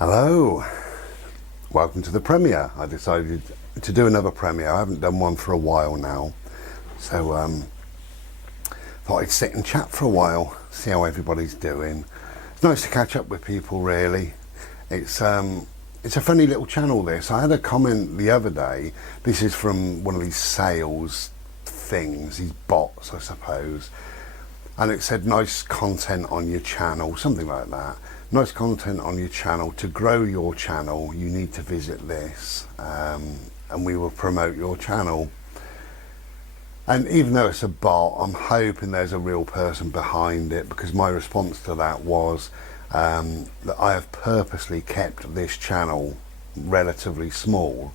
Hello, welcome to the premiere. I decided to do another premiere. I haven't done one for a while now, so thought I'd sit and chat for a while, see how everybody's doing. It's nice to catch up with people, really. It's a funny little channel, this. I had a comment the other day. This is from one of these sales things, these bots, I suppose, and it said nice content on your channel, something like that. Nice content on your channel. To grow your channel, you need to visit this, and we will promote your channel. And even though it's a bot, I'm hoping there's a real person behind it, because my response to that was that I have purposely kept this channel relatively small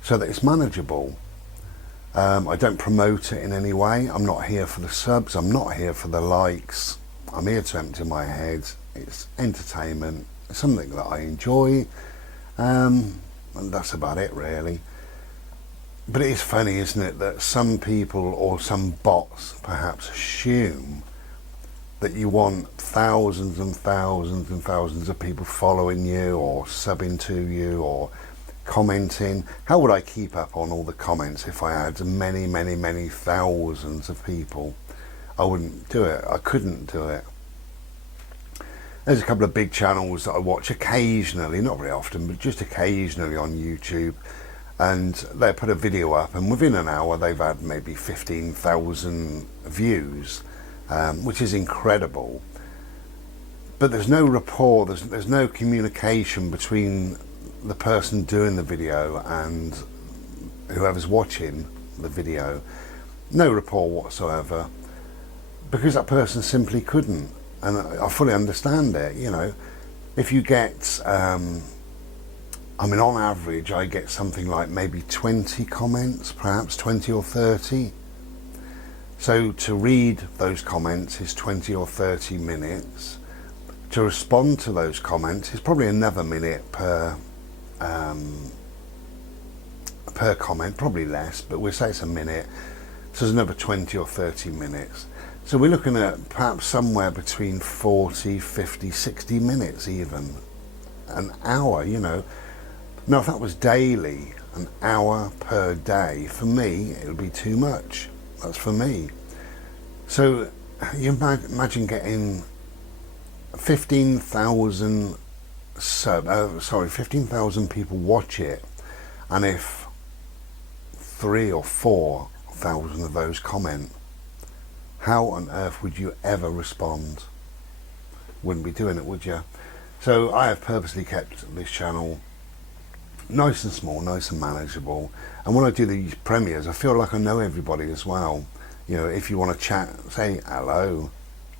so that it's manageable. I don't promote it in any way. I'm not here for the subs, I'm not here for the likes. I'm here to empty my head. It's entertainment, it's something that I enjoy, and that's about it, really. But it is funny, isn't it, that some people or some bots perhaps assume that you want thousands and thousands and thousands of people following you or subbing to you or commenting. How would I keep up on all the comments if I had many thousands of people? I wouldn't do it. I couldn't do it. There's a couple of big channels that I watch occasionally, not very often, but just occasionally on YouTube, and they put a video up and within an hour they've had maybe 15,000 views, which is incredible. But there's no rapport, there's no communication between the person doing the video and whoever's watching the video. No rapport whatsoever, because that person simply couldn't. And I fully understand it, you know. If you get, I mean, on average, I get something like maybe 20 comments, perhaps 20 or 30. So to read those comments is 20 or 30 minutes. To respond to those comments is probably another minute per comment, probably less, but we'll say it's a minute. So there's another 20 or 30 minutes. So we're looking at perhaps somewhere between 40, 50, 60 minutes even. An hour, you know. Now if that was daily, an hour per day, for me it would be too much. That's for me. So you imagine getting 15,000 15,000 people watch it, and if 3,000 or 4,000 of those comment, how on earth would you ever respond? Wouldn't be doing it, would you? So I have purposely kept this channel nice and small, nice and manageable. And when I do these premieres, I feel like I know everybody as well. You know, if you want to chat, say hello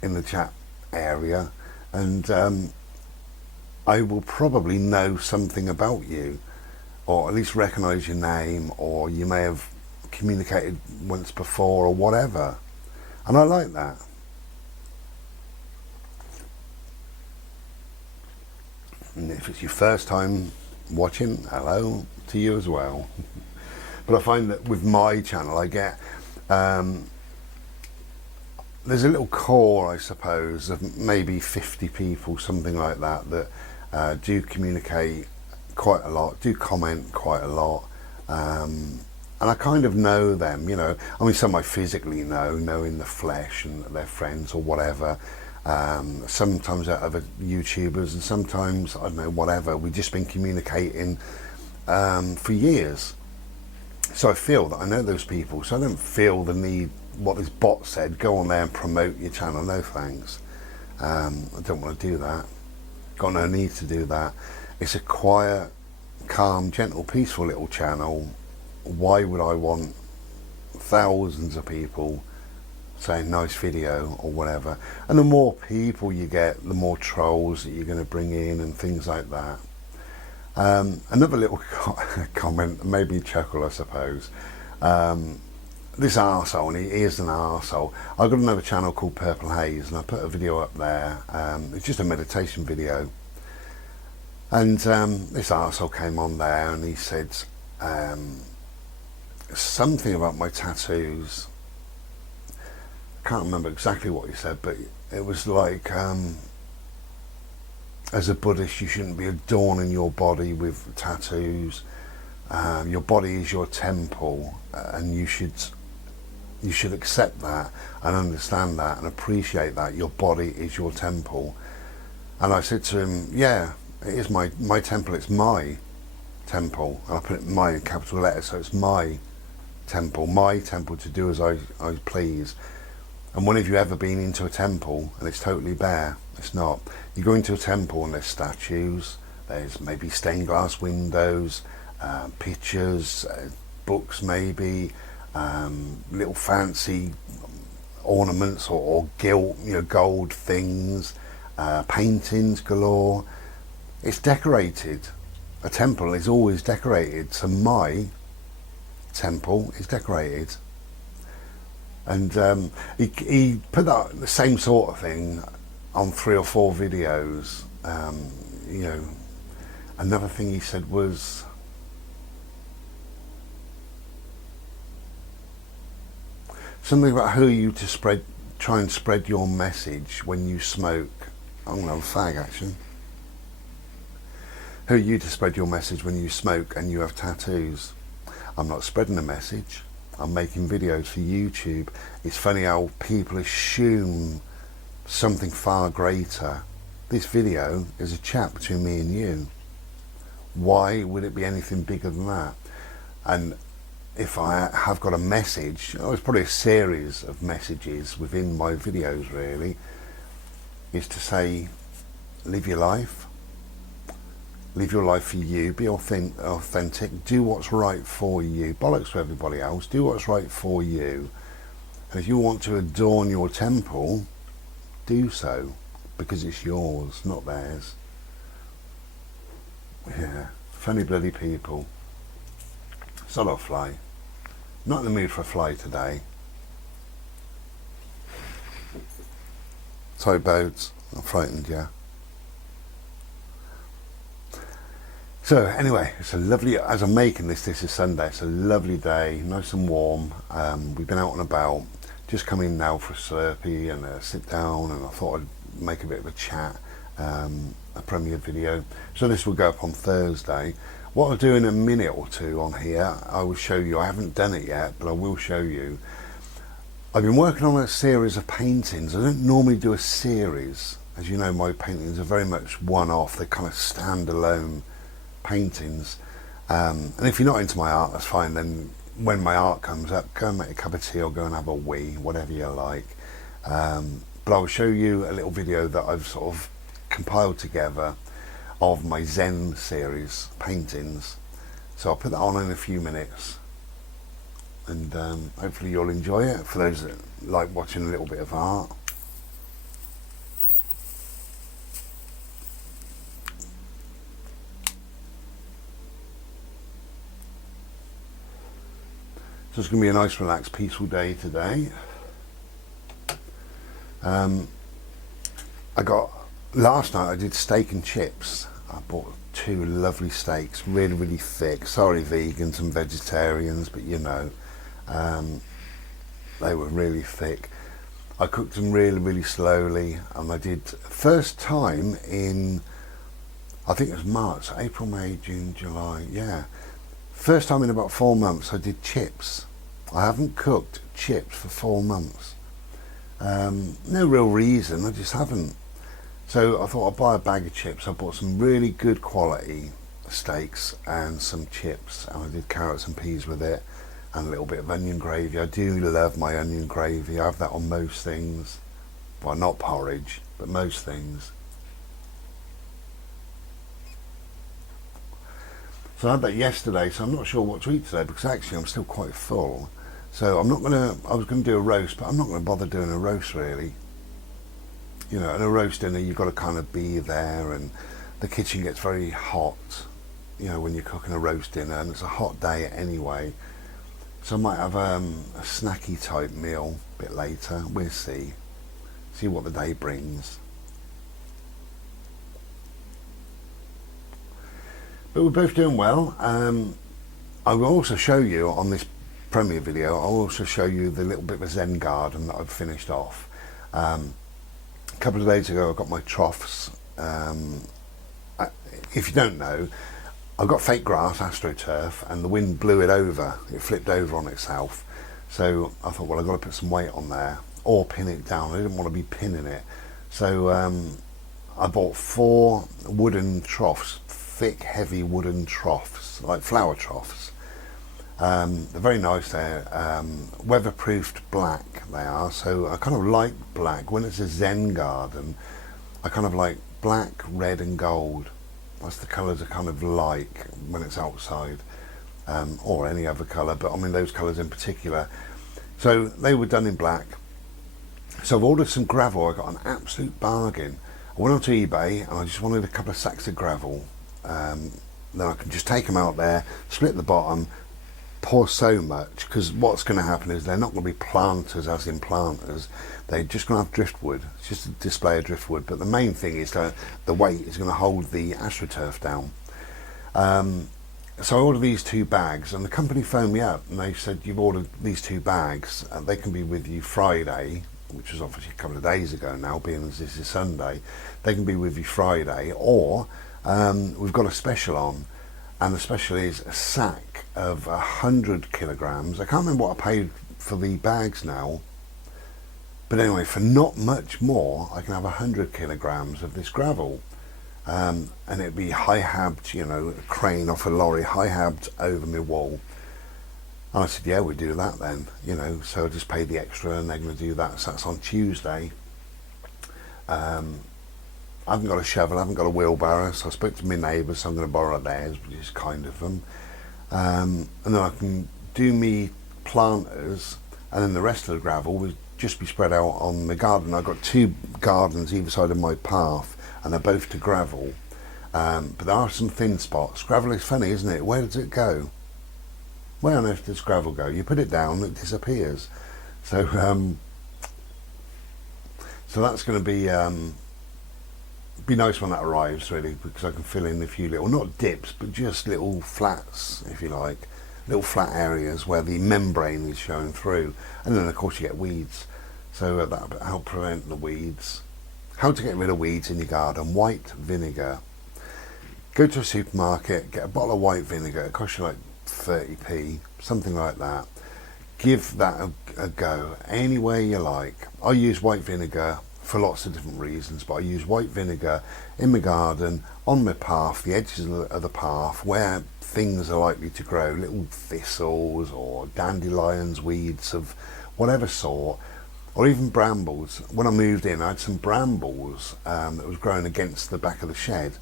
in the chat area, and I will probably know something about you, or at least recognise your name, or you may have communicated once before or whatever. And I like that. And if it's your first time watching, hello to you as well. But I find that with my channel I get there's a little core, I suppose, of maybe 50 people, something like that, that do communicate quite a lot, do comment quite a lot, and I kind of know them, you know. I mean, some I physically know in the flesh, and they're friends or whatever. Sometimes they're other YouTubers, and sometimes, I don't know, whatever. We've just been communicating for years. So I feel that I know those people, so I don't feel the need, what this bot said, go on there and promote your channel. No thanks. I don't want to do that. Got no need to do that. It's a quiet, calm, gentle, peaceful little channel. Why would I want thousands of people saying nice video or whatever? And the more people you get, the more trolls that you're going to bring in and things like that. Another little comment, maybe a chuckle, I suppose. This arsehole, and he is an arsehole. I've got another channel called Purple Haze, and I put a video up there. It's just a meditation video. And this arsehole came on there and he said something about my tattoos. I can't remember exactly what he said, but it was like as a Buddhist, you shouldn't be adorning your body with tattoos. Your body is your temple, and you should accept that and understand that and appreciate that your body is your temple. And I said to him, yeah, it is my temple, it's my temple. And I put it my in capital letters, so it's my temple to do as I please. And when have you ever been into a temple and it's totally bare? It's not. You go into a temple and there's statues, there's maybe stained glass windows, pictures, books maybe, little fancy ornaments or gilt, gold things, paintings galore. It's decorated. A temple is always decorated, so my temple is decorated. And he put the same sort of thing on 3 or 4 videos. Another thing he said was, something about who are you to try and spread your message when you smoke. I'm going to have a fag actually. Who are you to spread your message when you smoke and you have tattoos? I'm not spreading a message. I'm making videos for YouTube. It's funny how people assume something far greater. This video is a chat between me and you. Why would it be anything bigger than that? And if I have got a message, it's probably a series of messages within my videos really, is to say, live your life. Live your life for you, be authentic, do what's right for you, bollocks for everybody else, do what's right for you. And if you want to adorn your temple, do so, because it's yours, not theirs. Yeah, funny bloody people. Sod off, fly. Not in the mood for a fly today. Sorry, Bodes, I frightened you. So anyway, it's a lovely, as I'm making this is Sunday, it's a lovely day, nice and warm. We've been out and about, just come in now for a Slurpee and a sit down, and I thought I'd make a bit of a chat, a premiere video. So this will go up on Thursday. What I'll do in a minute or two on here, I will show you, I haven't done it yet, but I will show you. I've been working on a series of paintings. I don't normally do a series. As you know, my paintings are very much one-off, they're kind of stand-alone paintings, and if you're not into my art, that's fine. Then when my art comes up, go and make a cup of tea or go and have a wee, whatever you like. But I'll show you a little video that I've sort of compiled together of my Zen series paintings, so I'll put that on in a few minutes, and hopefully you'll enjoy it, for those that like watching a little bit of art. So it's going to be a nice, relaxed, peaceful day today. Last night I did steak and chips. I bought 2 lovely steaks, really, really thick. Sorry vegans and vegetarians, but they were really thick. I cooked them really, really slowly, and I did, first time in, I think it was March, April, May, June, July, yeah. First time in about 4 months I did chips. I haven't cooked chips for 4 months. No real reason, I just haven't. So I thought I'd buy a bag of chips. I bought some really good quality steaks and some chips, and I did carrots and peas with it, and a little bit of onion gravy. I do love my onion gravy. I have that on most things. Well, not porridge, but most things. So I had that yesterday, so I'm not sure what to eat today, because actually I'm still quite full. So I was going to do a roast, but I'm not going to bother doing a roast really. In a roast dinner you've got to kind of be there, and the kitchen gets very hot, when you're cooking a roast dinner, and it's a hot day anyway. So I might have a snacky type meal a bit later, we'll see what the day brings. But we're both doing well. I will also show you on this premiere video, I'll also show you the little bit of a Zen garden that I've finished off. A couple of days ago I got my troughs if you don't know, I've got fake grass, AstroTurf, and the wind blew it over. It flipped over on itself. So I thought, well, I've got to put some weight on there or pin it down. I didn't want to be pinning it. So I bought 4 wooden troughs, thick, heavy wooden troughs, like flower troughs. They're very nice. They're weatherproofed black, they are. So I kind of like black. When it's a Zen garden, I kind of like black, red and gold. That's the colours I kind of like when it's outside, or any other colour, but I mean those colours in particular. So they were done in black. So I've ordered some gravel. I got an absolute bargain. I went onto eBay and I just wanted a couple of sacks of gravel. Then I can just take them out there, split the bottom, pour so much, because what's going to happen is they're not going to be planters as in planters. They're just going to have driftwood. It's just a display of driftwood, but the main thing is that the weight is going to hold the AstroTurf down. So I ordered these 2 bags, and the company phoned me up and they said, you've ordered these 2 bags, they can be with you Friday, which was obviously a couple of days ago now, being as this is Sunday. They can be with you Friday, or we've got a special on, and the special is a sack of 100 kilograms. I can't remember what I paid for the bags now, but anyway, for not much more, I can have 100 kilograms of this gravel. And it'd be high-habbed, you know, a crane off a lorry, high-habbed over my wall. And I said, yeah, we do that then, you know. So I just paid the extra, and they're going to do that. So that's on Tuesday. I haven't got a shovel, I haven't got a wheelbarrow, so I spoke to my neighbours, so I'm going to borrow theirs, which is kind of them. And then I can do me planters, and then the rest of the gravel will just be spread out on the garden. I've got 2 gardens either side of my path, and they're both to gravel. But there are some thin spots. Gravel is funny, isn't it? Where does it go? Where on earth does gravel go? You put it down, it disappears. So so that's going to be nice when that arrives, really, because I can fill in a few little, not dips, but just little flats, if you like, little flat areas where the membrane is showing through. And then of course you get weeds, so that'll help prevent the weeds. How to get rid of weeds in your garden: white vinegar. Go to a supermarket, get a bottle of white vinegar. It costs you like 30p, something like that. Give that a go any way you like. I use white vinegar for lots of different reasons, but I use white vinegar in my garden, on my path, the edges of the path, where things are likely to grow, little thistles or dandelions, weeds of whatever sort, or even brambles. When I moved in, I had some brambles that was growing against the back of the shed,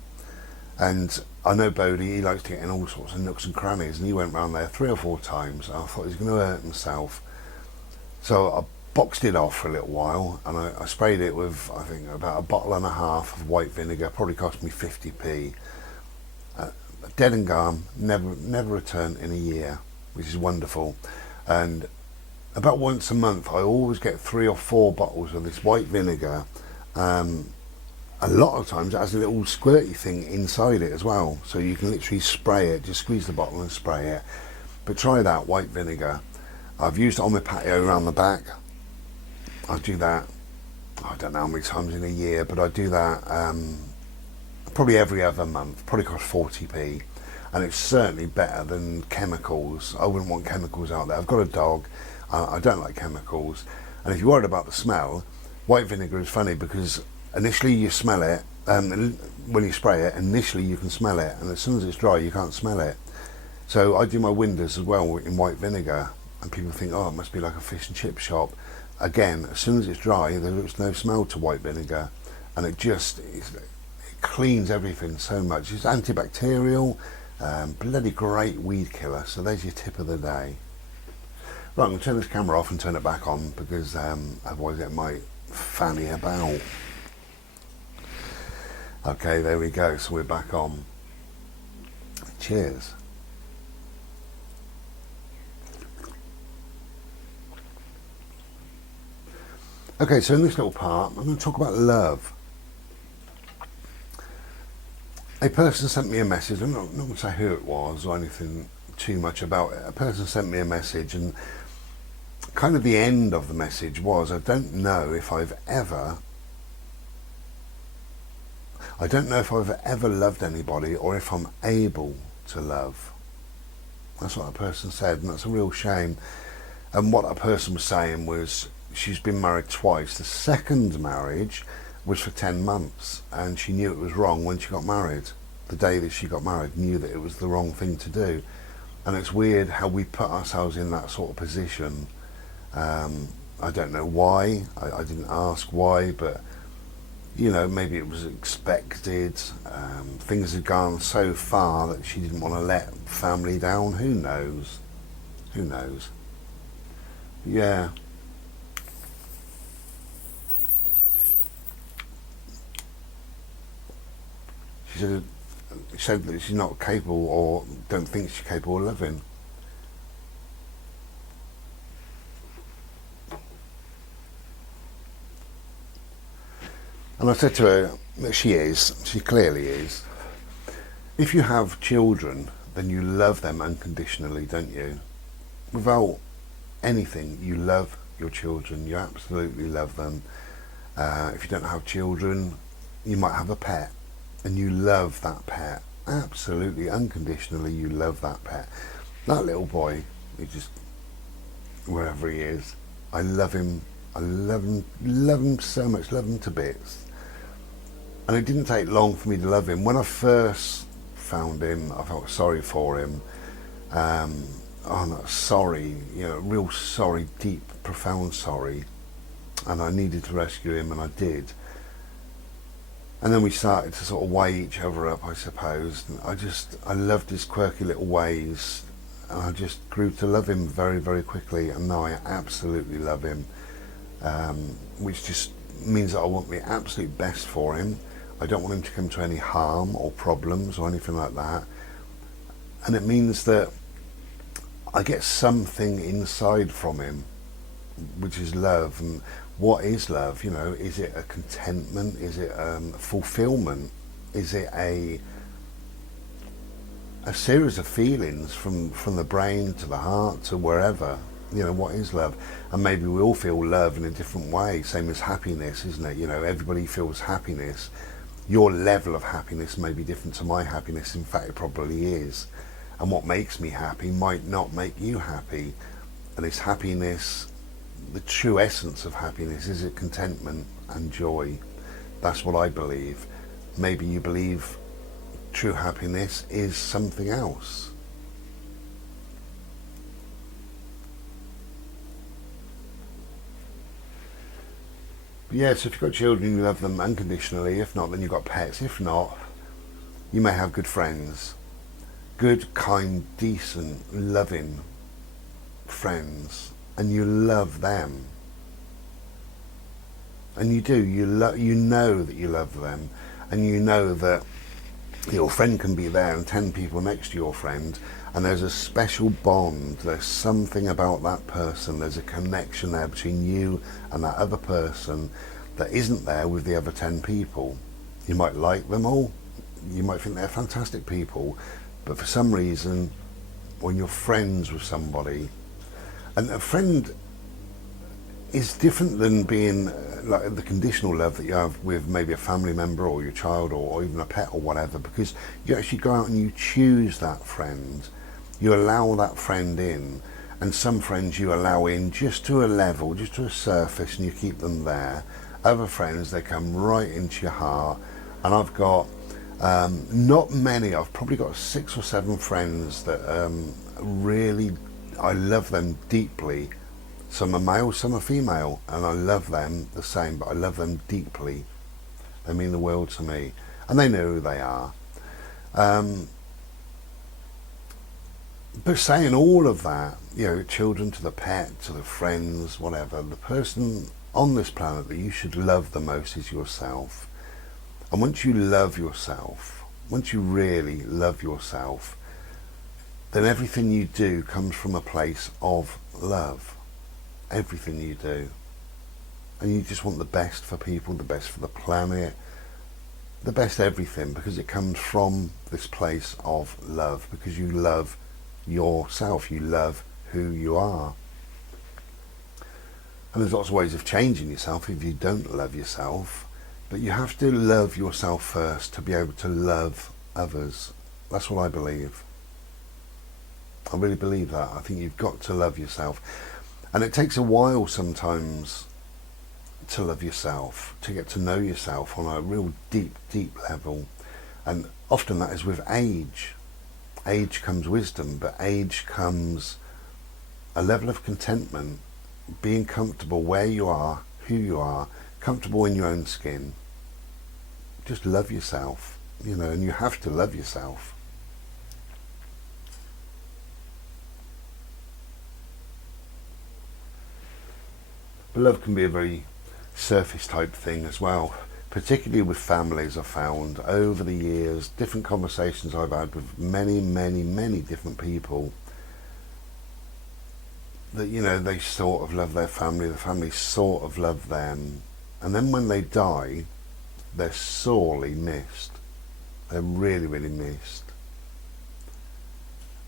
and I know Bodie, he likes to get in all sorts of nooks and crannies, and he went round there 3 or 4 times, and I thought he was going to hurt himself. So I boxed it off for a little while, and I sprayed it with, I think, about a bottle and a half of white vinegar. Probably cost me 50p. Dead and gone, never returned in a year, which is wonderful. And about once a month I always get 3 or 4 bottles of this white vinegar. A lot of times it has a little squirty thing inside it as well, so you can literally spray it, just squeeze the bottle and spray it. But try that white vinegar. I've used it on my patio around the back. I do that, I don't know how many times in a year, but I do that probably every other month. Probably costs 40p, and it's certainly better than chemicals. I wouldn't want chemicals out there. I've got a dog, I don't like chemicals, and if you're worried about the smell, white vinegar is funny because initially you smell it, when you spray it, initially you can smell it, and as soon as it's dry you can't smell it. So I do my windows as well in white vinegar, and people think, oh, it must be like a fish and chip shop. Again, as soon as it's dry, there's no smell to white vinegar, and it cleans everything so much. It's antibacterial, bloody great weed killer. So there's your tip of the day. Right, I'm going to turn this camera off and turn it back on, because otherwise it might fanny about. Okay, there we go, so we're back on. Cheers. Okay, so in this little part, I'm going to talk about love. A person sent me a message. I'm not going to say who it was or anything too much about it. A person sent me a message, and kind of the end of the message was, I don't know if I've ever... I don't know if I've ever loved anybody or if I'm able to love. That's what that person said, and that's a real shame. And what that person was saying was she's been married twice. The second marriage was for 10 months, and she knew it was wrong when she got married. The day that she got married, knew that it was the wrong thing to do. And it's weird how we put ourselves in that sort of position. I don't know why. I didn't ask why, but you know, maybe it was expected. Things had gone so far that she didn't want to let family down. Who knows? Who knows? Yeah. She said that she's not capable, or don't think she's capable of loving. And I said to her that she clearly is. If you have children, then you love them unconditionally, don't you? Without anything, you love your children, you absolutely love them. If you don't have children, you might have a pet, and you love that pet. Absolutely, unconditionally, you love that pet. That little boy, he just, wherever he is, I love him. I love him so much, love him to bits. And it didn't take long for me to love him. When I first found him, I felt sorry for him. Sorry, real sorry, deep, profound sorry. And I needed to rescue him, and I did. And then we started to sort of weigh each other up, I suppose. And I loved his quirky little ways, and I just grew to love him very, very quickly. And now I absolutely love him, which just means that I want the absolute best for him. I don't want him to come to any harm or problems or anything like that. And it means that I get something inside from him, which is love. And what is love? Is it a contentment? Is it fulfillment? Is it a series of feelings from the brain to the heart to wherever? What is love? And maybe we all feel love in a different way, same as happiness, isn't it? Everybody feels happiness. Your level of happiness may be different to my happiness. In fact, it probably is. And what makes me happy might not make you happy. And is happiness, the true essence of happiness, is it contentment and joy? That's what I believe. Maybe you believe true happiness is something else. Yeah, so if you've got children, you love them unconditionally. If not, then you've got pets. If not, you may have good friends. Good, kind, decent, loving friends. And you love them. And you do. You know that you love them. And you know that your friend can be there and 10 people next to your friend, and there's a special bond. There's something about that person. There's a connection there between you and that other person that isn't there with the other 10 people. You might like them all. You might think they're fantastic people. But for some reason, when you're friends with somebody, and a friend is different than being like the conditional love that you have with maybe a family member or your child or even a pet or whatever, because you actually go out and you choose that friend. You allow that friend in, and some friends you allow in just to a level, just to a surface, and you keep them there. Other friends, they come right into your heart. And I've got not many, I've probably got 6 or 7 friends that really, I love them deeply. Some are male, some are female, and I love them the same, but I love them deeply. They mean the world to me, and they know who they are. But saying all of that, children to the pet, to the friends, whatever, the person on this planet that you should love the most is yourself. And once you love yourself, once you really love yourself, then everything you do comes from a place of love. Everything you do. And you just want the best for people, the best for the planet, the best everything, because it comes from this place of love, because you love yourself, you love who you are. And there's lots of ways of changing yourself if you don't love yourself. But you have to love yourself first to be able to love others. That's what I believe. I really believe that. I think you've got to love yourself. And it takes a while sometimes to love yourself, to get to know yourself on a real deep, deep level. And often that is with age. Age comes wisdom, but age comes a level of contentment, being comfortable where you are, who you are, comfortable in your own skin. Just love yourself, and you have to love yourself. But love can be a very surface type thing as well, particularly with families. I've found over the years, different conversations I've had with many, many, many different people, that they sort of love their family, the family sort of love them, and then when they die, they're sorely missed. They're really, really missed.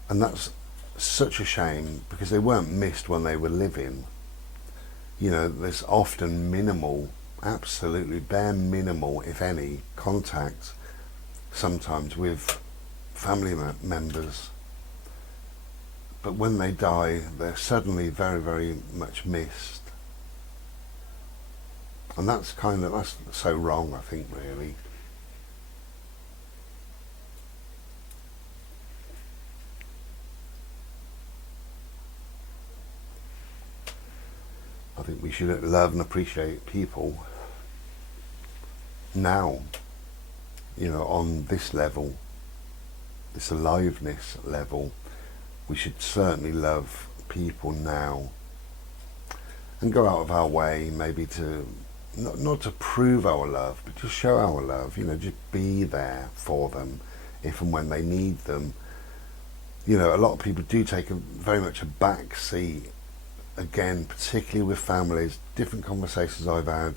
And that's such a shame, because they weren't missed when they were living. There's often minimal, absolutely bare minimal, if any, contact sometimes with family members. But when they die, they're suddenly very, very much missed. And that's so wrong, I think, really. I think we should love and appreciate people now, on this level, this aliveness level. We should certainly love people now, and go out of our way maybe to not to prove our love, but just show our love. Just be there for them if and when they need them. A lot of people do take very much a back seat. Again, particularly with families, different conversations I've had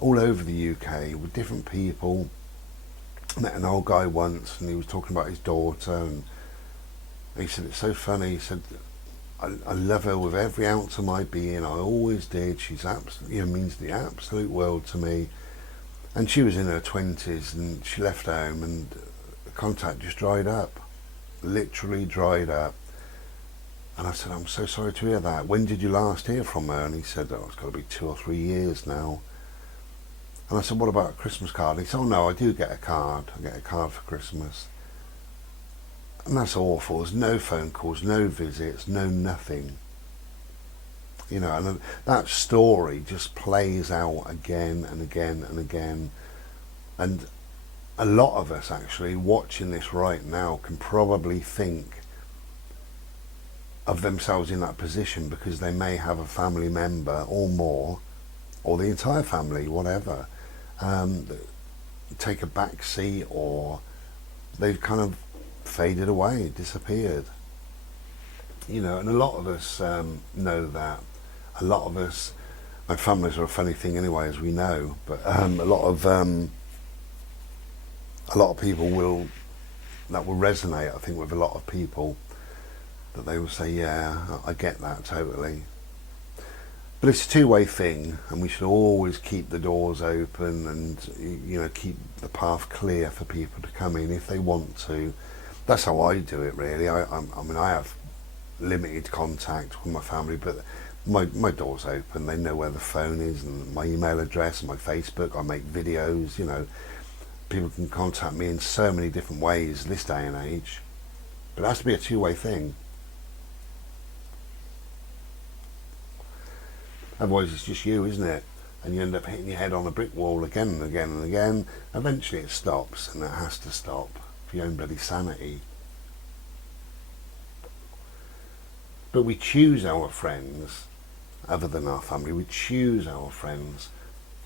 all over the UK with different people. I met an old guy once, and he was talking about his daughter, and he said, it's so funny, he said, I love her with every ounce of my being, I always did, she's absolutely, means the absolute world to me. And she was in her 20s, and she left home, and the contact just dried up, literally dried up. And I said, I'm so sorry to hear that. When did you last hear from her? And he said, it's got to be 2 or 3 years now. And I said, what about a Christmas card? And he said, no, I do get a card. I get a card for Christmas. And that's awful. There's no phone calls, no visits, no nothing. And that story just plays out again and again and again. And a lot of us actually watching this right now can probably think of themselves in that position, because they may have a family member or more, or the entire family, whatever, take a back seat, or they've kind of faded away, disappeared. And a lot of us know that. A lot of us, and families are a funny thing anyway, as we know, but a lot of people that will resonate, I think, with a lot of people, that they will say, yeah, I get that totally. But it's a two-way thing, and we should always keep the doors open, and keep the path clear for people to come in if they want to. That's how I do it, really. I mean, I have limited contact with my family, but my door's open. They know where the phone is, and my email address, and my Facebook. I make videos. People can contact me in so many different ways this day and age. But it has to be a two-way thing. Otherwise it's just you, isn't it? And you end up hitting your head on a brick wall again and again and again. Eventually it stops, and it has to stop for your own bloody sanity. But we choose our friends other than our family. We choose our friends,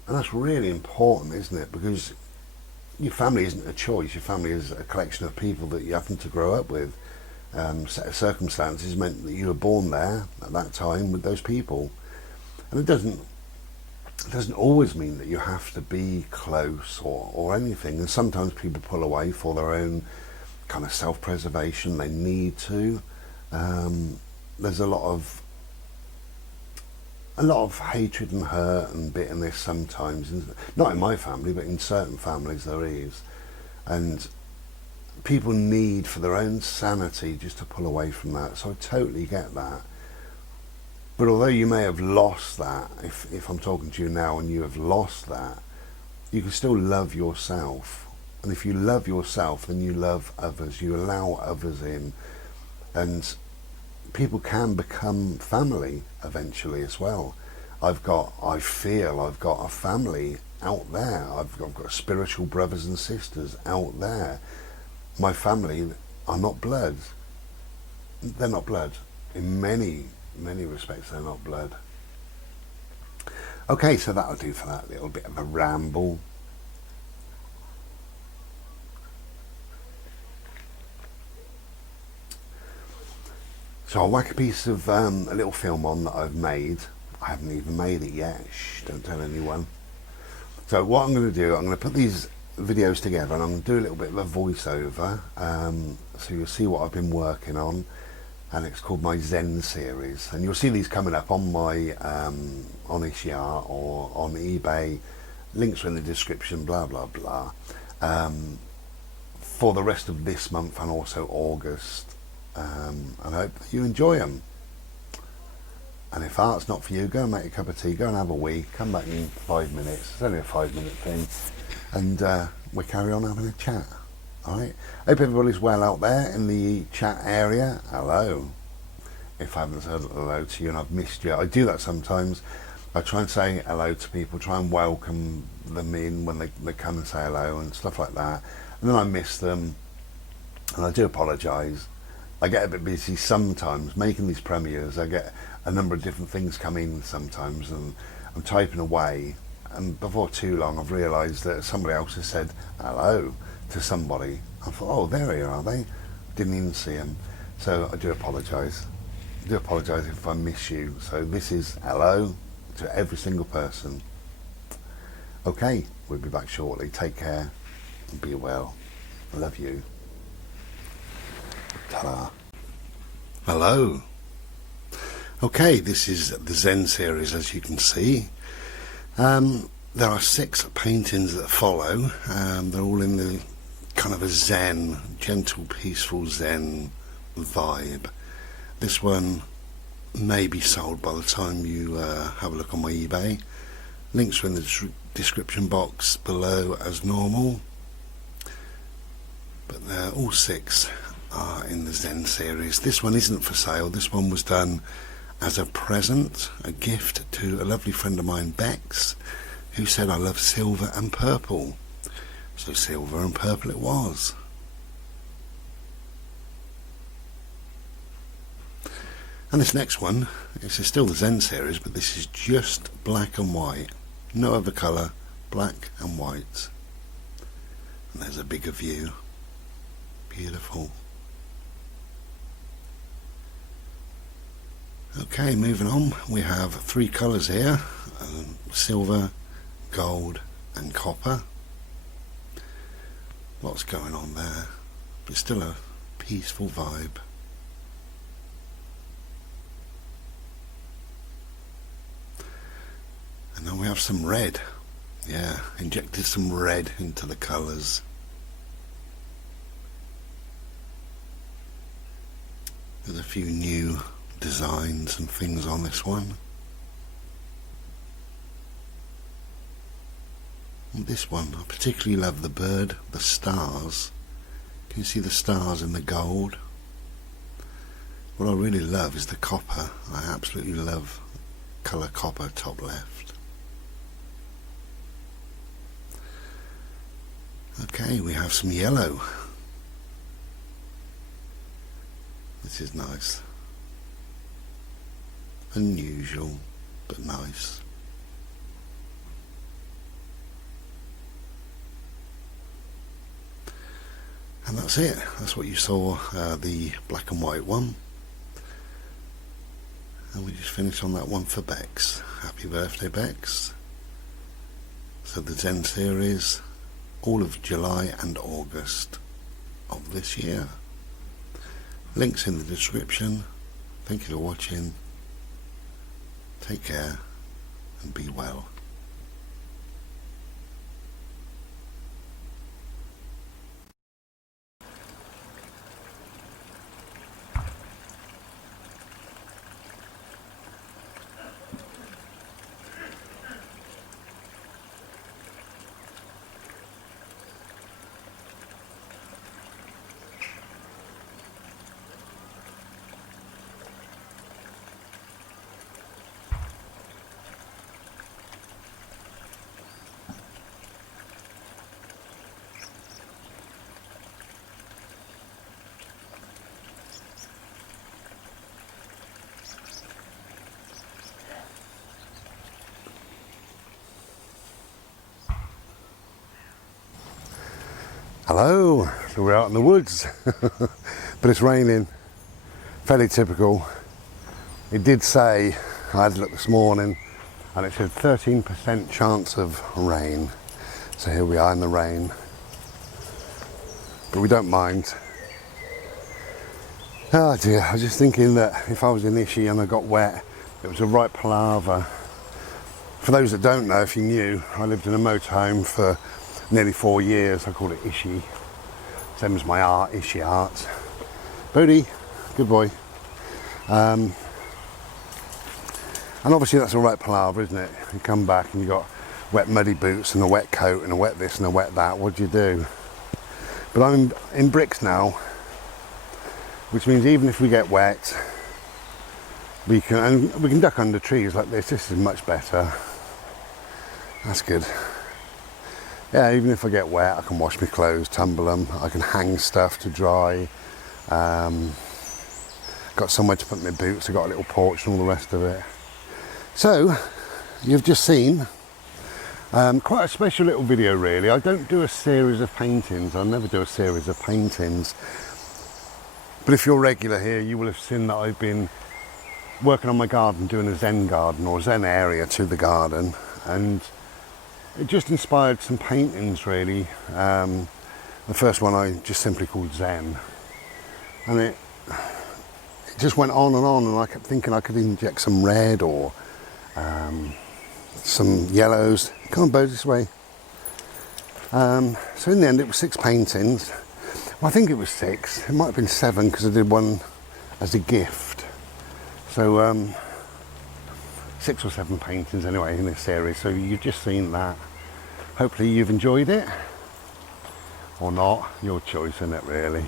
and that's really important, isn't it? Because your family isn't a choice. Your family is a collection of people that you happen to grow up with. Set of circumstances meant that you were born there at that time with those people. And it doesn't always mean that you have to be close or anything. And sometimes people pull away for their own kind of self-preservation. They need to. There's a lot of a lot of hatred and hurt and bitterness sometimes, and not in my family, but in certain families there is, and people need for their own sanity just to pull away from that. So I totally get that. But although you may have lost that, if I'm talking to you now and you have lost that, you can still love yourself. And if you love yourself, then you love others, you allow others in, and people can become family eventually as well. I feel I've got a family out there. I've got spiritual brothers and sisters out there. My family are not blood. They're not blood. In many respects, they're not blood. Okay, so that'll do for that little bit of a ramble. So I'll whack a piece of a little film on that I've made. I haven't even made it yet. Shh, don't tell anyone. So what I'm going to do, I'm going to put these videos together and I'm going to do a little bit of a voiceover. So you'll see what I've been working on. And it's called my Zen series. And you'll see these coming up on my on Ishia or on eBay. Links are in the description, blah, blah, blah. For the rest of this month and also August. And I hope that you enjoy them. And if art's not for you, go and make a cup of tea, go and have a wee, come back in 5 minutes. It's only a 5-minute thing. And we carry on having a chat. Alright, hope everybody's well out there in the chat area. Hello. If I haven't said hello to you and I've missed you, I do that sometimes. I try and say hello to people, try and welcome them in when they come and say hello and stuff like that. And then I miss them, and I do apologise. I get a bit busy sometimes making these premieres. I get a number of different things come in sometimes, and I'm typing away, and before too long I've realised that somebody else has said hello to somebody. I thought, oh, there you are, they didn't even see them. So I do apologise. I do apologise if I miss you. So this is hello to every single person. Okay, we'll be back shortly. Take care and be well. I love you. Ta-da. Hello. Okay, this is the Zen series, as you can see. There are 6 paintings that follow. They're all in the kind of a Zen, gentle, peaceful Zen vibe. This one may be sold by the time you have a look on my eBay. Links are in the description box below as normal. But all 6 are in the Zen series. This one isn't for sale. This one was done as a present, a gift to a lovely friend of mine, Bex, who said I love silver and purple. So silver and purple it was. And this next one, this is still the Zen series, but this is just black and white. No other colour, black and white. And there's a bigger view. Beautiful. Okay, moving on, we have 3 colours here, silver, gold and copper. Lots going on there, but still a peaceful vibe. And then we have some red. Yeah, injected some red into the colours. There's a few new designs and things on this one. And this one, I particularly love the bird, the stars. Can you see the stars in the gold? What I really love is the copper. I absolutely love colour copper, top left. Okay, we have some yellow. This is nice. Unusual, but nice. And that's it. That's what you saw, the black and white one. And we just finished on that one for Bex. Happy birthday, Bex. So the Zen series, all of July and August of this year. Links in the description. Thank you for watching. Take care and be well. Hello, so we're out in the woods, but it's raining, fairly typical. It did say, I had a look this morning, and it said 13% chance of rain. So here we are in the rain, but we don't mind. Oh dear, I was just thinking that if I was in Ishi and I got wet, it was a right palaver. For those that don't know, if you knew, I lived in a motorhome for nearly 4 years. I called it Ishi. Same as my art, Ishi art. Bodhi, good boy. And obviously that's a right palaver, isn't it? You come back and you got wet muddy boots and a wet coat and a wet this and a wet that. What do you do? But I'm in bricks now, which means even if we get wet, we can duck under trees like this. This is much better. That's good. Yeah, even if I get wet, I can wash my clothes, tumble them, I can hang stuff to dry. Got somewhere to put my boots, I've got a little porch and all the rest of it. So, you've just seen quite a special little video really. I don't do a series of paintings, I never do a series of paintings. But if you're regular here, you will have seen that I've been working on my garden, doing a Zen garden or Zen area to the garden. And it just inspired some paintings really. The first one I just simply called Zen, and it just went on, and I kept thinking I could inject some red or some yellows. Come on, Bo, this way. So in the end it was 6 paintings. Well, I think it was 6, it might have been 7 because I did one as a gift. So 6 or 7 paintings anyway in this series, so you've just seen that. Hopefully you've enjoyed it, or not, your choice, isn't it really?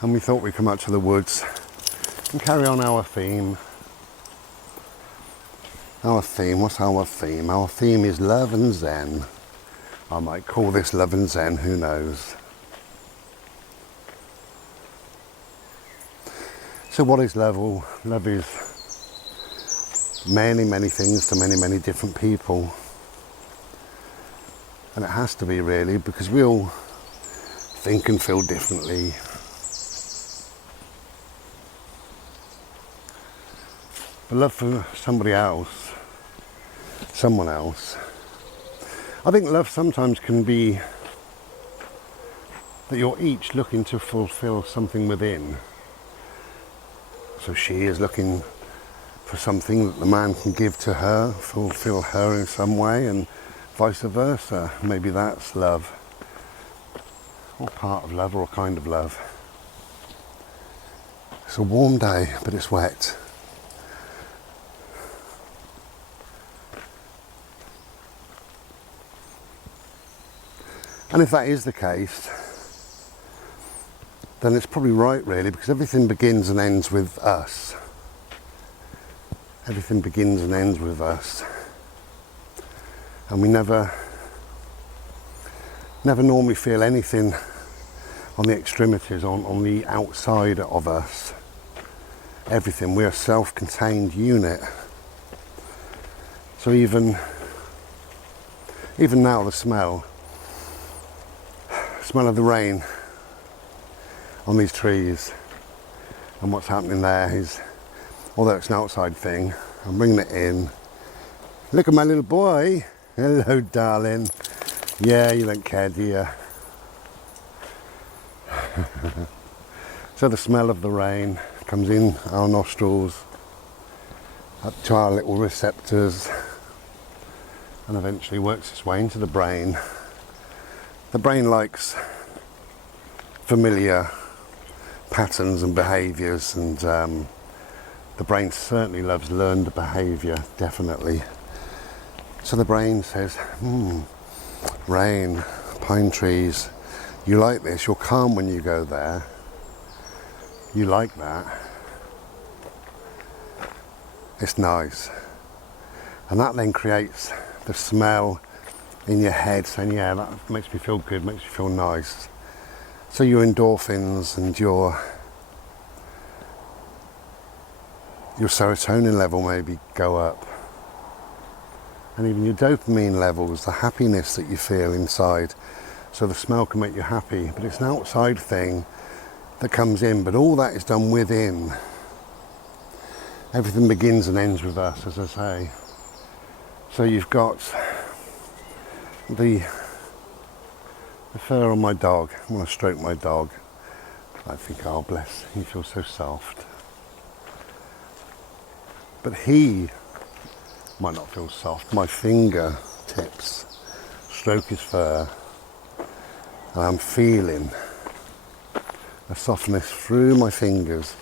And we thought we'd come out to the woods and carry on our theme. Our theme, what's our theme? Our theme is love and Zen. I might call this love and Zen, who knows? So what is love? Well, love is many, many things to many, many different people. And it has to be really, because we all think and feel differently. But love for somebody else, someone else. I think love sometimes can be that you're each looking to fulfill something within. So she is looking for something that the man can give to her, fulfill her in some way, and vice versa. Maybe that's love, or part of love, or a kind of love. It's a warm day, but it's wet. And if that is the case, then it's probably right really, because everything begins and ends with us. Everything begins and ends with us. And we never normally feel anything on the extremities, on the outside of us. Everything, we're a self-contained unit. So even now the smell of the rain on these trees, and what's happening there is, although it's an outside thing, I'm bringing it in. Look at my little boy. Hello, darling. Yeah, you don't care, do you? So the smell of the rain comes in our nostrils, up to our little receptors, and eventually works its way into the brain. The brain likes familiar patterns and behaviours, and the brain certainly loves learned behaviour, definitely. So the brain says, rain, pine trees, you like this, you're calm when you go there, you like that, it's nice. And that then creates the smell in your head saying, yeah, that makes me feel good, makes me feel nice. So your endorphins and your serotonin level maybe go up. And even your dopamine levels, the happiness that you feel inside. So the smell can make you happy, but it's an outside thing that comes in, but all that is done within. Everything begins and ends with us, as I say. So you've got the fur on my dog. I want to stroke my dog. I think, oh bless, he feels so soft. But he might not feel soft. My finger tips stroke his fur, and I'm feeling a softness through my fingers.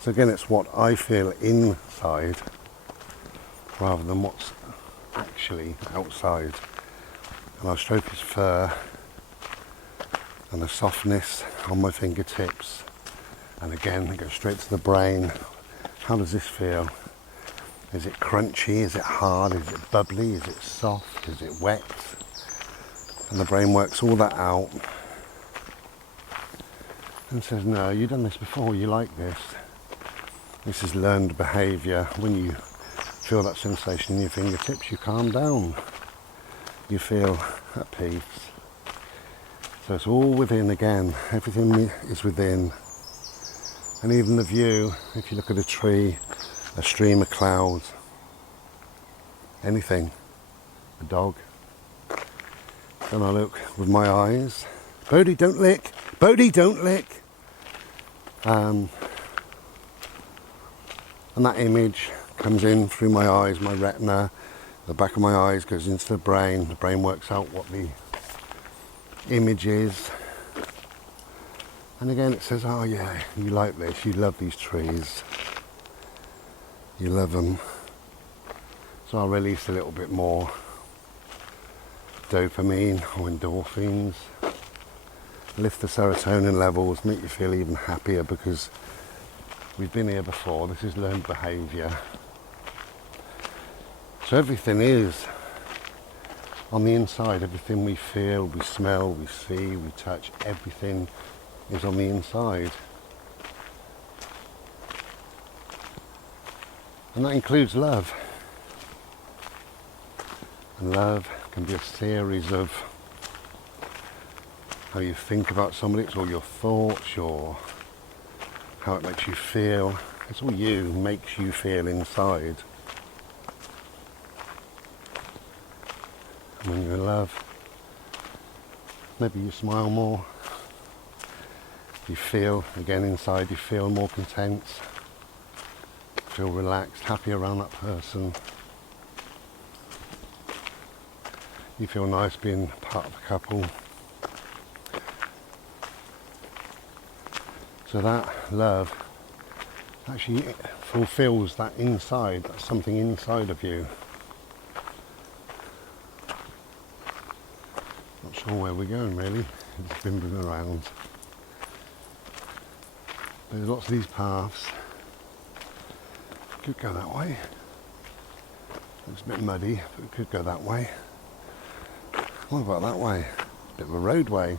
So again, it's what I feel inside rather than what's actually outside. And I stroke his fur and the softness on my fingertips. And again, it goes straight to the brain. How does this feel? Is it crunchy? Is it hard? Is it bubbly? Is it soft? Is it wet? And the brain works all that out and says, no, you've done this before, you like this. This is learned behaviour. When you feel that sensation in your fingertips, you calm down. You feel at peace. So it's all within again. Everything is within. And even the view, if you look at a tree, a stream of clouds, anything, a dog. Then I look with my eyes. Bodhi, don't lick! Bodhi, don't lick! And that image comes in through my eyes, my retina, the back of my eyes goes into the brain works out what the image is. And again it says, oh yeah, you like this, you love these trees, you love them. So I'll release a little bit more dopamine or endorphins, lift the serotonin levels, make you feel even happier because we've been here before, this is learned behaviour. So everything is on the inside, everything we feel, we smell, we see, we touch, everything is on the inside. And that includes love. And love can be a series of how you think about somebody, it's all your thoughts, how it makes you feel. It's all you, makes you feel inside. And when you're in love, maybe you smile more. You feel, again inside, you feel more content. Feel relaxed, happy around that person. You feel nice being part of a couple. So that love actually fulfills that inside, that's something inside of you. Not sure where we're going really, it's bimbing around. There's lots of these paths. Could go that way. It's a bit muddy, but it could go that way. What about that way? Bit of a roadway.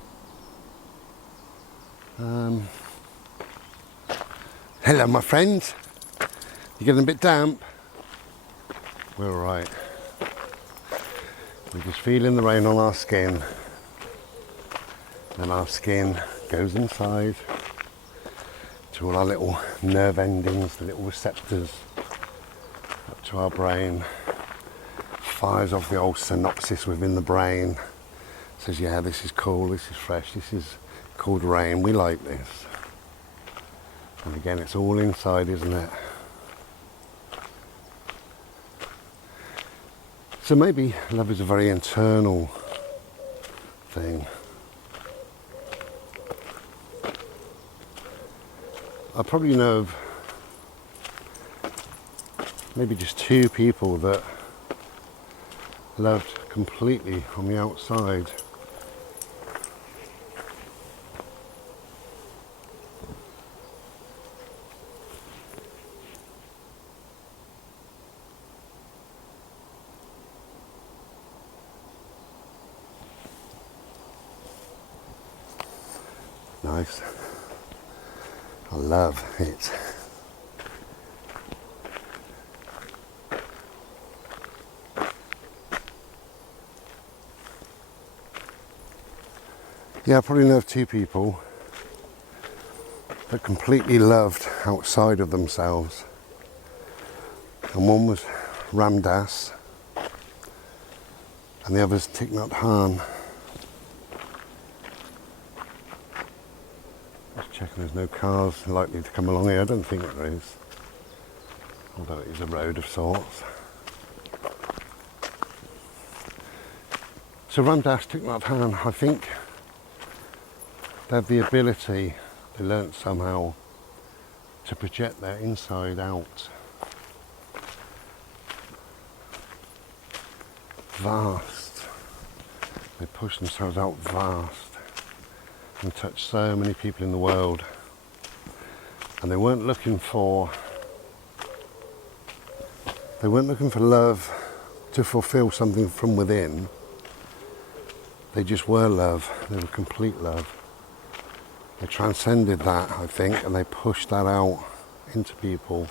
Hello my friends. You getting a bit damp? We're alright. We're just feeling the rain on our skin. And our skin goes inside to all our little nerve endings, the little receptors up to our brain. Fires off the old synapses within the brain. Says, yeah, this is cool, this is fresh, this is called rain, we like this. And again, it's all inside, isn't it? So maybe love is a very internal thing. I probably know of maybe just 2 people that loved completely on the outside. Nice. I love it. Yeah, I probably know of 2 people that completely loved outside of themselves. And one was Ramdas and the other's Thich Nhat Hanh. Just checking there's no cars likely to come along here. I don't think there is, although it is a road of sorts. So Ramdas, Thich Nhat Hanh, I think they have the ability, they learnt somehow, to project their inside out. Vast. They push themselves out vast and touch so many people in the world. And they weren't looking for love to fulfill something from within. They just were love. They were complete love. They transcended that, I think, and they pushed that out into people,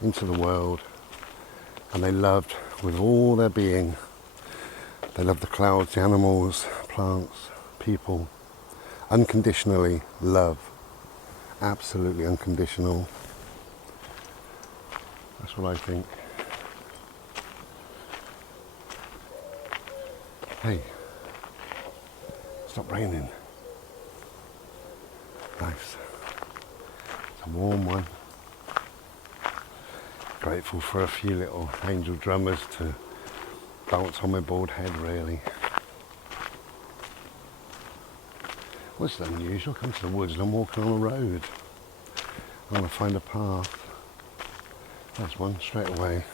into the world. And they loved with all their being. They loved the clouds, the animals, plants, people. Unconditionally love. Absolutely unconditional. That's what I think. Hey, stop raining. Nice. It's a warm one. Grateful for a few little angel drummers to bounce on my bald head, really. Well, it's unusual. I come to the woods and I'm walking on a road. I want to find a path. There's one straight away.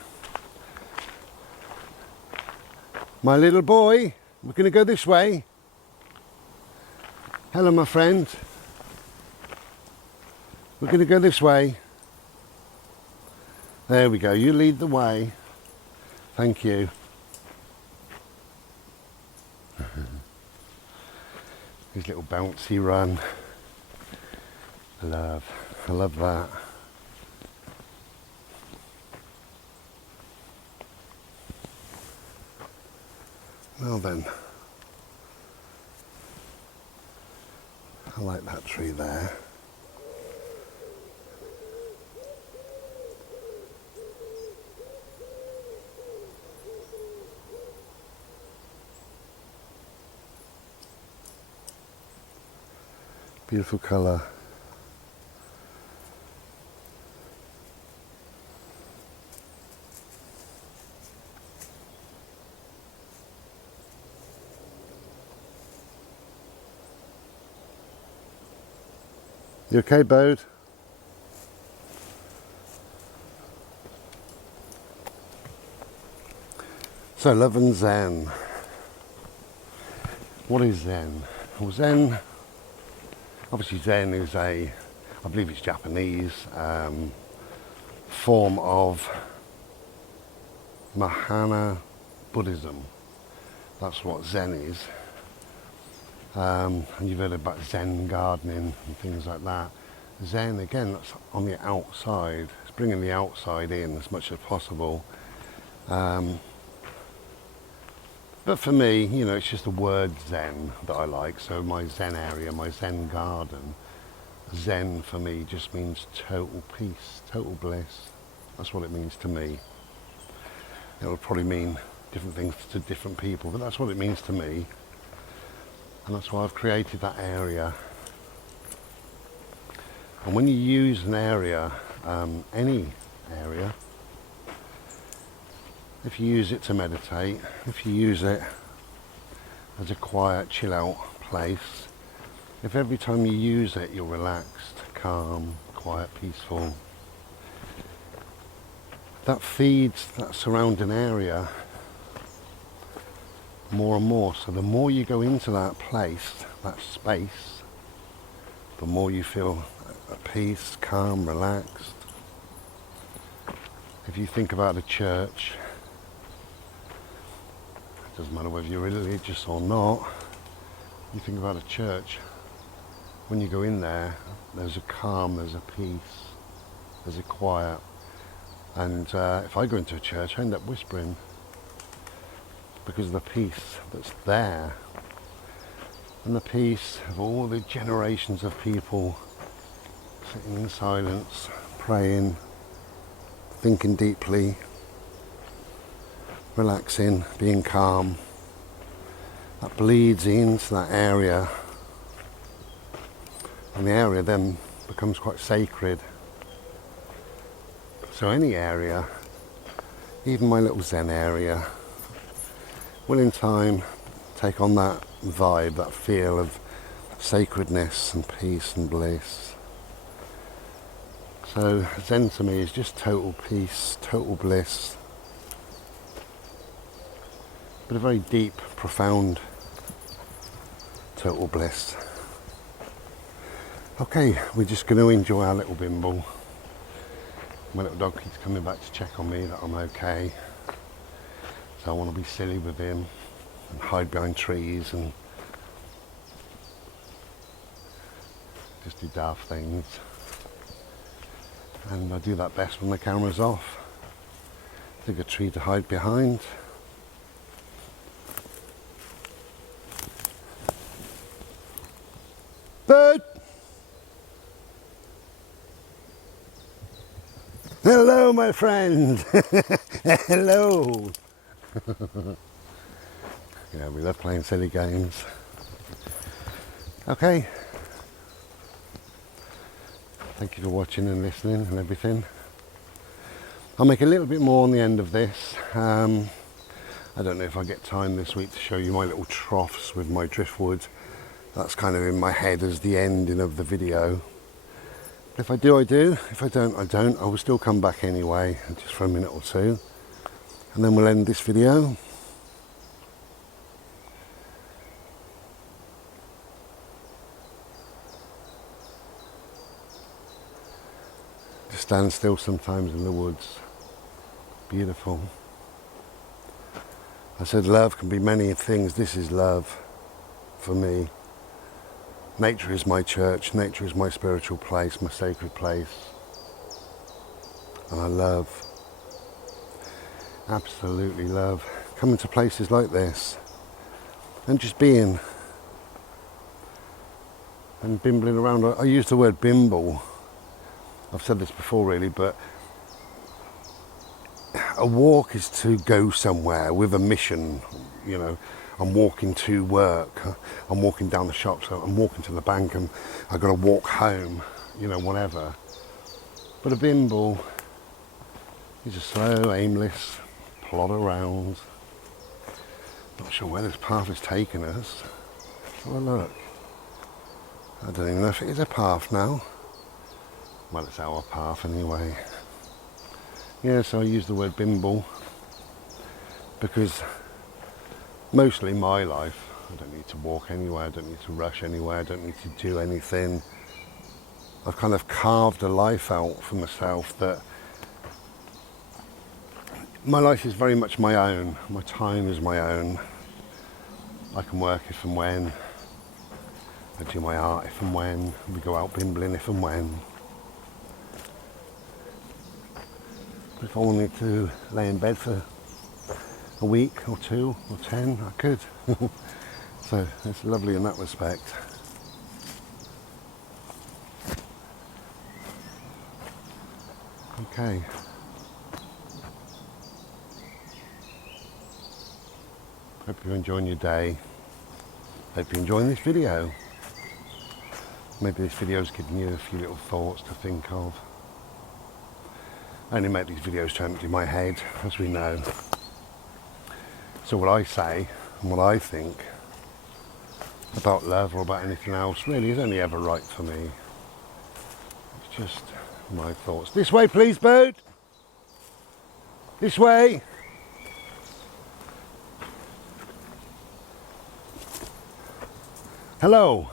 My little boy, we're going to go this way. Hello, my friend. We're going to go this way. There we go. You lead the way. Thank you. His little bouncy run. I love that. Well then, I like that tree there. Beautiful colour. You okay, Bode? So, love and Zen. What is Zen? Well, Zen, obviously Zen is I believe it's Japanese, form of Mahana Buddhism. That's what Zen is. And you've heard about Zen gardening and things like that. Zen, again, that's on the outside. It's bringing the outside in as much as possible. But for me, you know, it's just the word Zen that I like. So my Zen area, my Zen garden, Zen for me just means total peace, total bliss. That's what it means to me. It will probably mean different things to different people, but that's what it means to me. And that's why I've created that area. And when you use an area, any area, if you use it to meditate, if you use it as a quiet, chill out place, if every time you use it you're relaxed, calm, quiet, peaceful, that feeds that surrounding area more and more. So the more you go into that place, that space, the more you feel at peace, calm, relaxed. If you think about a church, it doesn't matter whether you're religious or not, you think about a church, when you go in there, there's a calm, there's a peace, there's a quiet. And if I go into a church, I end up whispering because of the peace that's there. And the peace of all the generations of people sitting in silence, praying, thinking deeply, relaxing, being calm. That bleeds into that area, and the area then becomes quite sacred. So any area, even my little Zen area, will in time take on that vibe, that feel of sacredness and peace and bliss. So Zen to me is just total peace, total bliss, but a very deep, profound, total bliss. Okay, we're just going to enjoy our little bimble. My little dog keeps coming back to check on me that I'm okay. So I want to be silly with him and hide behind trees and just do daft things. And I do that best when the camera's off. Dig a tree to hide behind. Bird! Hello, my friend. Hello. Yeah, we love playing silly games. Okay. Thank you for watching and listening and everything. I'll make a little bit more on the end of this. I don't know if I get time this week to show you my little troughs with my driftwood. That's kind of in my head as the ending of the video. If I do, I do. If I don't, I don't. I will still come back anyway, just for a minute or two. And then we'll end this video. Just stand still sometimes in the woods. Beautiful. I said love can be many things. This is love for me. Nature is my church. Nature is my spiritual place, my sacred place. And I love, absolutely love, coming to places like this and just being and bimbling around. I use the word bimble. I've said this before really, but a walk is to go somewhere with a mission, you know. I'm walking to work, I'm walking down the shop, so I'm walking to the bank and I've got to walk home, you know, whatever. But a bimble is a slow, aimless plod around. Not sure where this path is taking us. Have a look. I don't even know if it is a path now. Well, it's our path anyway. Yeah, so I use the word bimble because mostly my life, I don't need to walk anywhere, I don't need to rush anywhere, I don't need to do anything. I've kind of carved a life out for myself that my life is very much my own, my time is my own. I can work if and when, I do my art if and when, we go out bimbling if and when. But if I wanted to lay in bed for a week or 2 or 10, I could. So it's lovely in that respect. Okay. Hope you're enjoying your day. Hope you're enjoying this video. Maybe this video's giving you a few little thoughts to think of. I only make these videos to empty my head, as we know. So what I say and what I think about love or about anything else really is only ever right for me. It's just my thoughts. This way please, bird! This way! Hello!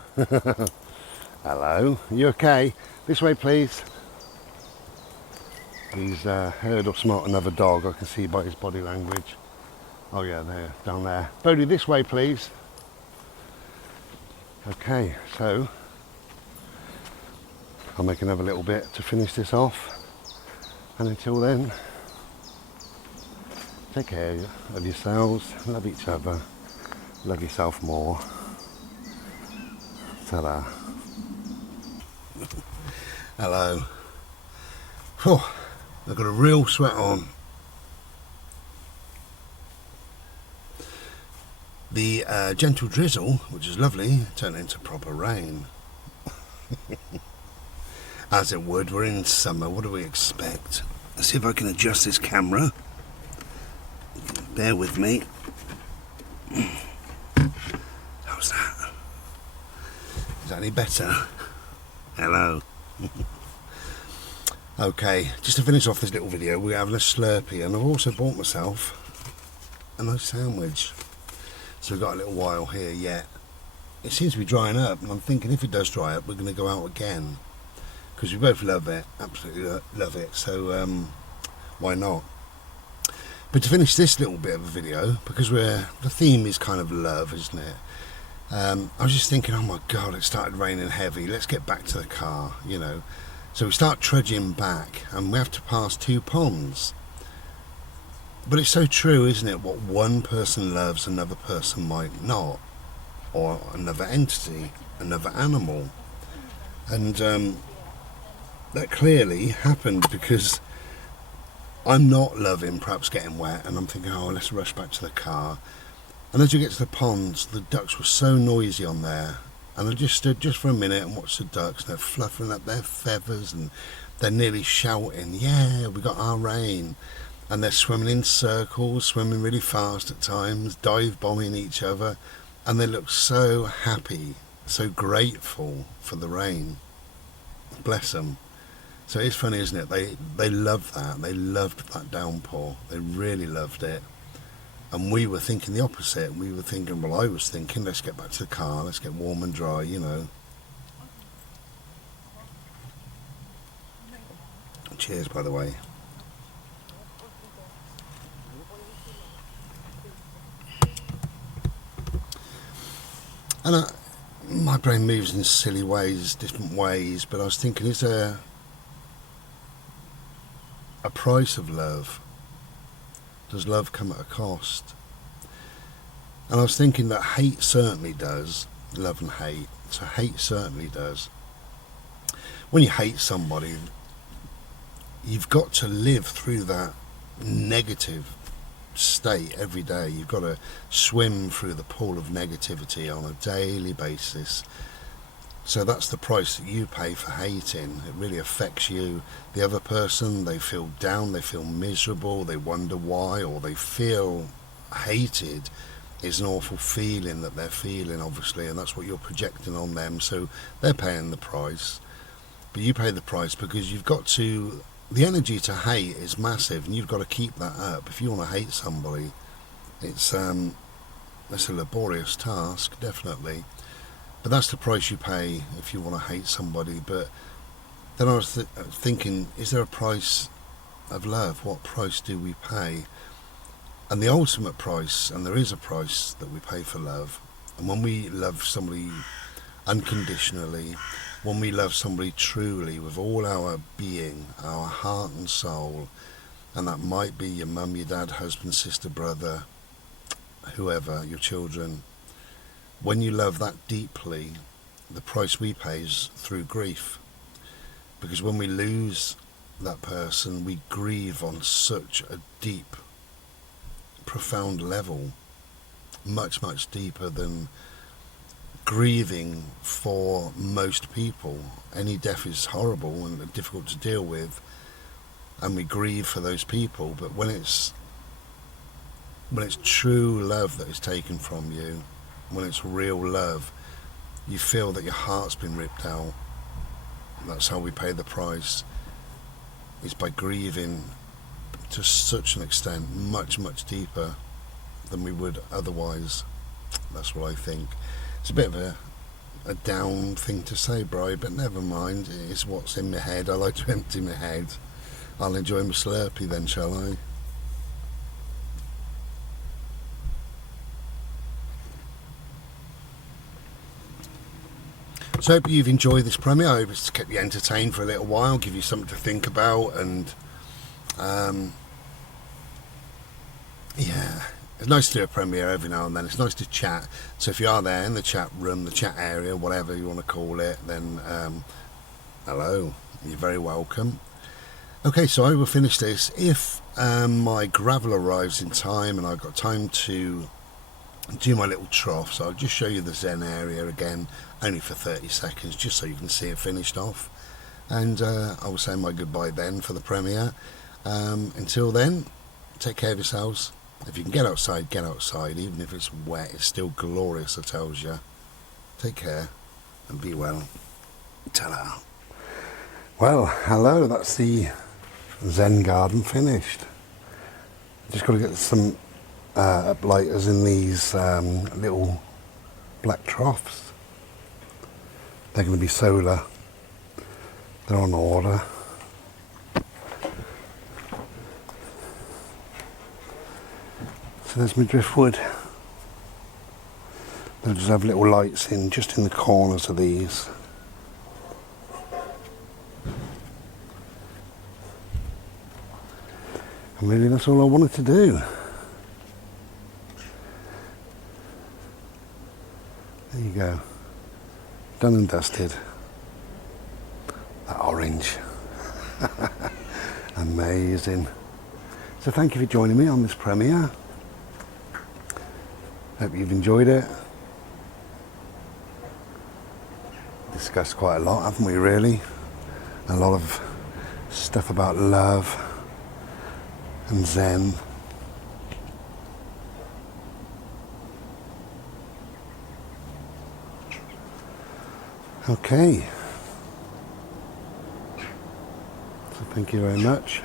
Hello, you okay? This way please. He's heard or smelt another dog, I can see by his body language. Oh yeah, there, down there. Bodie, this way please. Okay, so I'll make another little bit to finish this off. And until then, take care of yourselves, love each other, love yourself more. Ta-da. Hello. Whew, I've got a real sweat on. The gentle drizzle, which is lovely, turned into proper rain. As it would, we're in summer, what do we expect? Let's see if I can adjust this camera. Bear with me. How's that? Is that any better? Hello. Okay, just to finish off this little video, we're having a Slurpee, and I've also bought myself a nice sandwich. So we've got a little while here yet. It seems to be drying up, and I'm thinking if it does dry up, we're going to go out again. Because we both love it, absolutely love it, so why not? But to finish this little bit of a video, because the theme is kind of love, isn't it? I was just thinking, oh my god, it started raining heavy, let's get back to the car, you know. So we start trudging back, and we have to pass 2 ponds. But it's so true, isn't it? What one person loves, another person might not. Or another entity, another animal. And that clearly happened because I'm not loving perhaps getting wet, and I'm thinking, oh, let's rush back to the car. And as you get to the ponds, the ducks were so noisy on there, and I just stood just for a minute and watched the ducks, and they're fluffing up their feathers, and they're nearly shouting, yeah, we got our rain. And they're swimming in circles, swimming really fast at times, dive bombing each other, and they look so happy, so grateful for the rain. Bless them. So it's funny, isn't it? They loved that. They loved that downpour. They really loved it. And we were thinking the opposite. We were thinking, well, I was thinking, let's get back to the car, let's get warm and dry, you know. Cheers, by the way. And my brain moves in silly ways, different ways, but I was thinking, is there a price of love? Does love come at a cost? And I was thinking that hate certainly does, love and hate, so hate certainly does. When you hate somebody, you've got to live through that negative state every day. You've got to swim through the pool of negativity on a daily basis. So that's the price that you pay for hating. It really affects you. The other person, they feel down, they feel miserable, they wonder why, or they feel hated. It's an awful feeling that they're feeling, obviously, and that's what you're projecting on them. So they're paying the price, but you pay the price because you've got to. The energy to hate is massive, and you've got to keep that up. If you want to hate somebody, it's a laborious task, definitely. But that's the price you pay if you want to hate somebody. But then I was thinking, is there a price of love? What price do we pay? And the ultimate price, and there is a price that we pay for love. And when we love somebody unconditionally, when we love somebody truly with all our being, our heart and soul, and that might be your mum, your dad, husband, sister, brother, whoever, your children, when you love that deeply, the price we pay is through grief. Because when we lose that person, we grieve on such a deep, profound level, much, much deeper than grieving for most people. Any death is horrible and difficult to deal with, and we grieve for those people. But when it's true love that is taken from you, when it's real love, you feel that your heart's been ripped out. That's how we pay the price, is by grieving to such an extent, much, much deeper than we would otherwise. That's what I think. It's a bit of a down thing to say, Bry, but never mind. It's what's in my head. I like to empty my head. I'll enjoy my Slurpee then, shall I? So I hope you've enjoyed this premiere. I hope it's kept you entertained for a little while, give you something to think about, and yeah, it's nice to do a premiere every now and then. It's nice to chat. So if you are there in the chat room, the chat area, whatever you want to call it, then hello, you're very welcome. Okay, so I will finish this. If my gravel arrives in time and I've got time to do my little trough, so I'll just show you the Zen area again, only for 30 seconds, just so you can see it finished off, and I will say my goodbye then for the premiere. Until then, take care of yourselves. If you can get outside, even if it's wet, it's still glorious, I tells you. Take care and be well. Ta-da. Well, hello, that's the Zen garden finished. Just got to get some uplighters in these little black troughs. They're going to be solar. They're on order. So there's my driftwood. They'll just have little lights in just in the corners of these. And really that's all I wanted to do. There you go. Done and dusted. That orange. Amazing. So thank you for joining me on this premiere. Hope you've enjoyed it. Discussed quite a lot, haven't we, really? A lot of stuff about love and Zen. Okay. So thank you very much.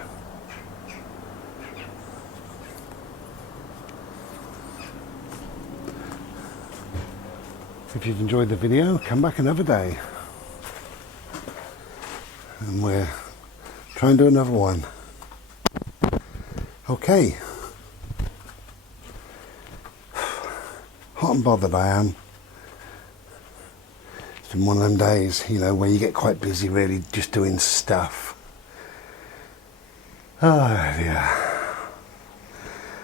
If you've enjoyed the video, come back another day. And we'll try and do another one. Okay. Hot and bothered I am. It's been one of them days, you know, where you get quite busy really just doing stuff. Oh dear.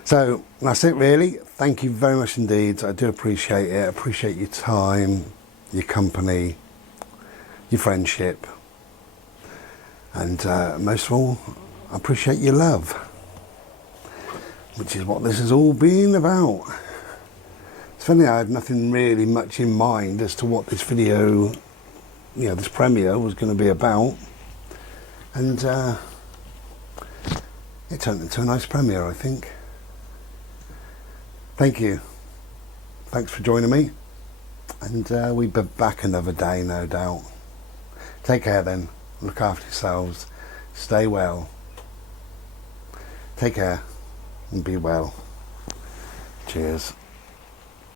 So that's it really. Thank you very much indeed. I do appreciate it. I appreciate your time, your company, your friendship, and most of all, I appreciate your love, which is what this has all been about. It's funny, I had nothing really much in mind as to what this video, you know, this premiere was going to be about, and it turned into a nice premiere, I think. Thank you. Thanks for joining me, and we'll be back another day, no doubt. Take care then. Look after yourselves. Stay well. Take care and be well. Cheers.